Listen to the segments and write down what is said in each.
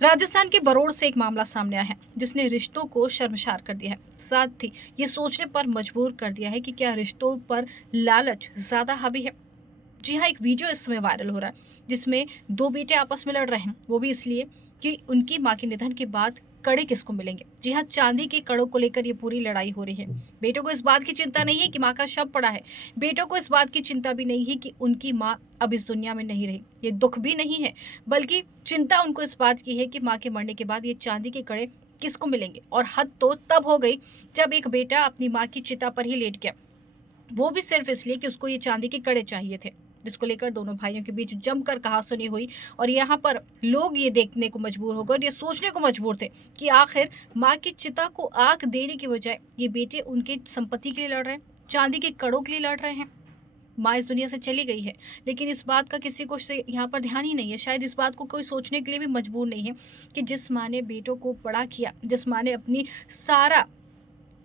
राजस्थान के बरोड़ से एक मामला सामने आया है जिसने रिश्तों को शर्मसार कर दिया है। साथ ही ये सोचने पर मजबूर कर दिया है कि क्या रिश्तों पर लालच ज्यादा हावी है। जी हाँ, एक वीडियो इस समय वायरल हो रहा है जिसमें दो बेटे आपस में लड़ रहे हैं, वो भी इसलिए कि उनकी मां के निधन के बाद कड़े किसको मिलेंगे। जी हाँ, चांदी के कड़ों को लेकर ये पूरी लड़ाई हो रही है। बेटों को इस बात की चिंता नहीं है कि माँ का शव पड़ा है। बेटों को इस बात की चिंता भी नहीं है कि उनकी माँ अब इस दुनिया में नहीं रही। ये दुख भी नहीं है, बल्कि चिंता उनको इस बात की है कि माँ के मरने के बाद ये चांदी के कड़े किसको मिलेंगे। और हद तो तब हो गई जब एक बेटा अपनी माँ की चिता पर ही लेट गया, वो भी सिर्फ इसलिए कि उसको ये चांदी के कड़े चाहिए थे, जिसको लेकर दोनों भाइयों के बीच जमकर कहासुनी हुई। और यहाँ पर लोग ये देखने को मजबूर हो गए और ये सोचने को मजबूर थे कि आखिर माँ की चिता को आग देने की बजाय ये बेटे उनके संपत्ति के लिए लड़ रहे हैं, चांदी के कड़ों के लिए लड़ रहे हैं। माँ इस दुनिया से चली गई है, लेकिन इस बात का किसी को से यहाँ पर ध्यान ही नहीं है। शायद इस बात को कोई सोचने के लिए भी मजबूर नहीं है कि जिस माँ ने बेटों को बड़ा किया, जिस माँ ने अपनी सारा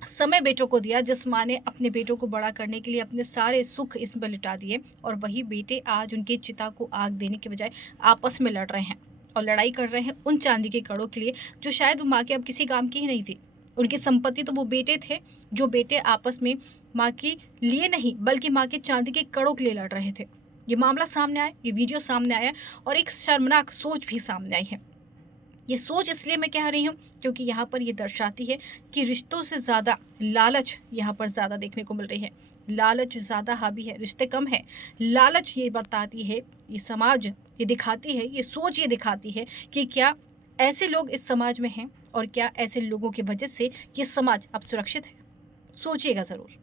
समय बेटों को दिया, जिस माँ ने अपने बेटों को बड़ा करने के लिए अपने सारे सुख इसमें लुटा दिए, और वही बेटे आज उनकी चिता को आग देने के बजाय आपस में लड़ रहे हैं और लड़ाई कर रहे हैं उन चांदी के कड़ों के लिए जो शायद वो माँ के अब किसी काम की ही नहीं थी। उनकी संपत्ति तो वो बेटे थे, जो बेटे आपस में माँ के लिए नहीं बल्कि माँ के चांदी के कड़ों के लिए लड़ रहे थे। ये मामला सामने आया, ये वीडियो सामने आया और एक शर्मनाक सोच भी सामने आई है। ये सोच इसलिए मैं कह रही हूँ क्योंकि यहाँ पर ये दर्शाती है कि रिश्तों से ज़्यादा लालच यहाँ पर ज़्यादा देखने को मिल रही है। लालच ज़्यादा हावी है, रिश्ते कम है। लालच ये बताती है, ये समाज ये दिखाती है, ये सोच ये दिखाती है कि क्या ऐसे लोग इस समाज में हैं और क्या ऐसे लोगों की वजह से ये समाज अब सुरक्षित है। सोचिएगा ज़रूर।